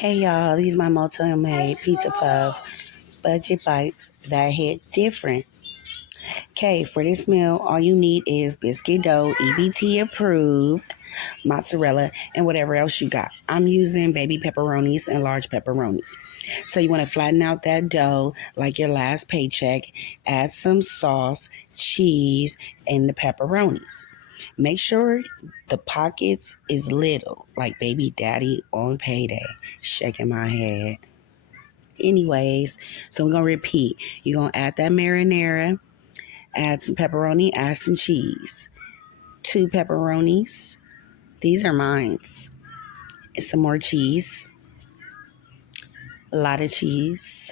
Hey y'all, these my motel made pizza puff budget bites that hit different. Okay, for this meal, all you need is biscuit dough, EBT approved, mozzarella, and whatever else you got. I'm using baby pepperonis and large pepperonis. So you want to flatten out that dough like your last paycheck, add some sauce, cheese, and the pepperonis. Make sure the pockets is little, like baby daddy on payday. Shaking my head. Anyways, so we're gonna repeat. You're gonna add that marinara, add some pepperoni, add some cheese. 2 pepperonis. These are mine's. And some more cheese. A lot of cheese.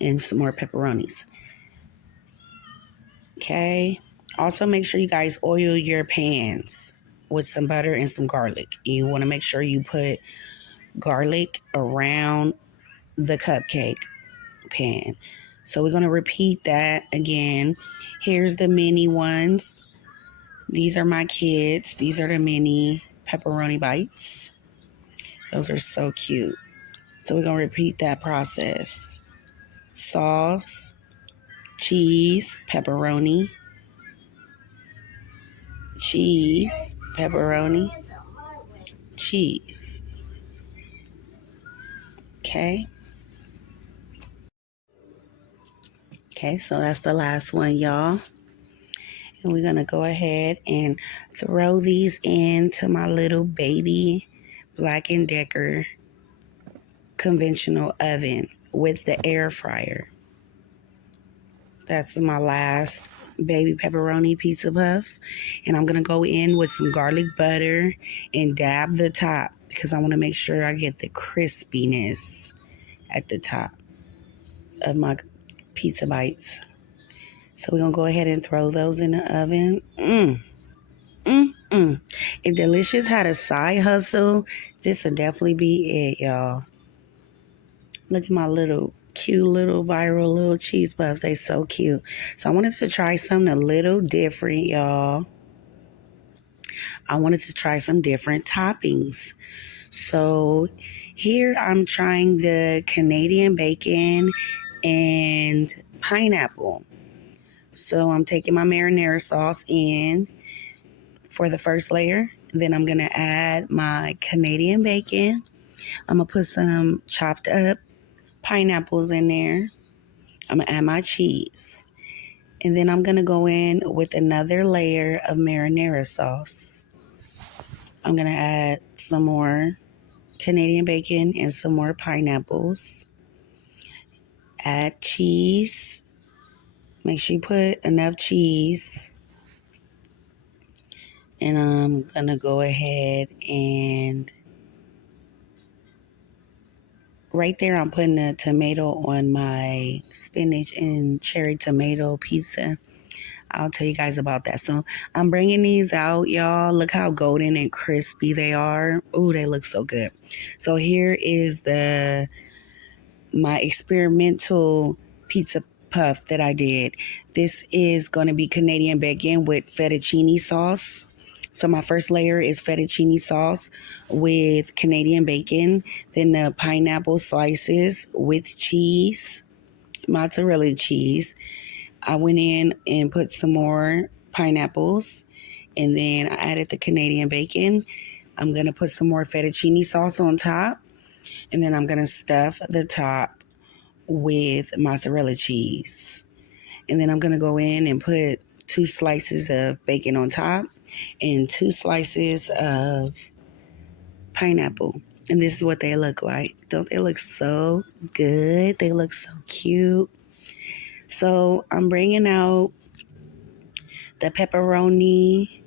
And some more pepperonis. Okay. Also make sure you guys oil your pans with some butter and some garlic. You want to make sure you put garlic around the cupcake pan. So we're going to repeat that again. Here's the mini ones. These are my kids. These are the mini pepperoni bites. Those are so cute. So we're going to repeat that process. Sauce, cheese, pepperoni, cheese, pepperoni, cheese. Okay. Okay, so that's the last one, y'all. And we're going to go ahead and throw these into my little baby Black & Decker conventional oven with the air fryer. That's my last baby pepperoni pizza puff. And I'm going to go in with some garlic butter and dab the top because I want to make sure I get the crispiness at the top of my pizza bites. So we're going to go ahead and throw those in the oven. If Delicious had a side hustle, this would definitely be it, y'all. Look at my little cute little viral little cheese puffs. They so cute. So I wanted to try something a little different, y'all. I wanted to try some different toppings. So here I'm trying the Canadian bacon and pineapple. So I'm taking my marinara sauce in for the first layer. Then I'm going to add my Canadian bacon. I'm going to put some chopped up pineapples in there. I'm going to add my cheese. And then I'm going to go in with another layer of marinara sauce. I'm going to add some more Canadian bacon and some more pineapples. Add cheese. Make sure you put enough cheese. And I'm going to go ahead and right there I'm putting a tomato on my spinach and cherry tomato pizza. I'll tell you guys about that. So I'm bringing these out, y'all. Look how golden and crispy they are. Ooh, they look so good. So here is my experimental pizza puff that I did. This is going to be Canadian bacon with fettuccine sauce. So my first layer is fettuccine sauce with Canadian bacon. Then the pineapple slices with cheese, mozzarella cheese. I went in and put some more pineapples, and then I added the Canadian bacon. I'm going to put some more fettuccine sauce on top, and then I'm going to stuff the top with mozzarella cheese. And then I'm going to go in and put 2 slices of bacon on top and 2 slices of pineapple. And this is what they look like. Don't they look so good? They look so cute. So I'm bringing out the pepperoni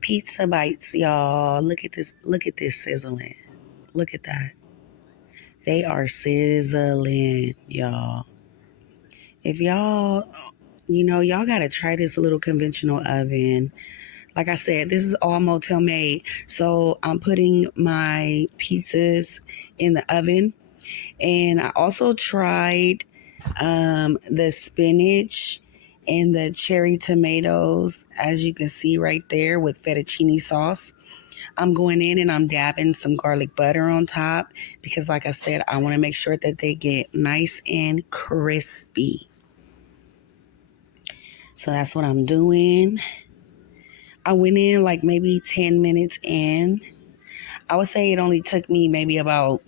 pizza bites, y'all. Look at this. Look at this sizzling. Look at that. They are sizzling, y'all. If y'all, y'all got to try this little conventional oven. Like I said, this is all motel made. So I'm putting my pizzas in the oven. And I also tried the spinach and the cherry tomatoes, as you can see right there with fettuccine sauce. I'm going in and I'm dabbing some garlic butter on top because, like I said, I want to make sure that they get nice and crispy. So that's what I'm doing. I went in like maybe 10 minutes in. I would say it only took me maybe about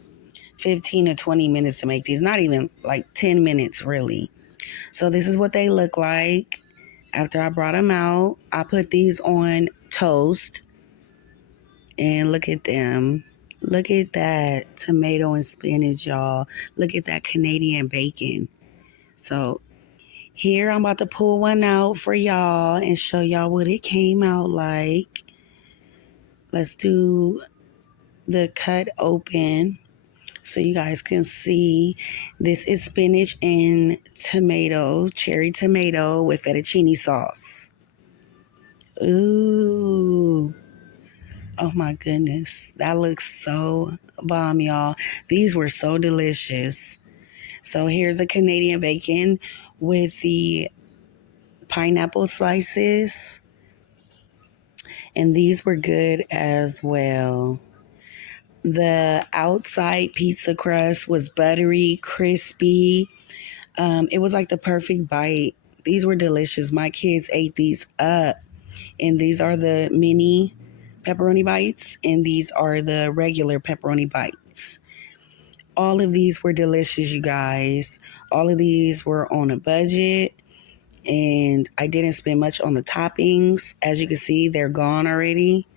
15 to 20 minutes to make these, not even like 10 minutes really. So this is what they look like after I brought them out. I put these on toast and look at them. Look at that tomato and spinach, y'all. Look at that Canadian bacon. So here I'm about to pull one out for y'all and show y'all what it came out like. Let's do the cut open so you guys can see. This is spinach and tomato, cherry tomato with fettuccine sauce. Ooh. Oh my goodness. That looks so bomb, y'all. These were so delicious. So here's the Canadian bacon with the pineapple slices. And these were good as well. The outside pizza crust was buttery, crispy. It was like the perfect bite. These were delicious. My kids ate these up. And these are the mini pepperoni bites, and these are the regular pepperoni bites. All of these were delicious, you guys. All of these were on a budget, and I didn't spend much on the toppings. As you can see, they're gone already.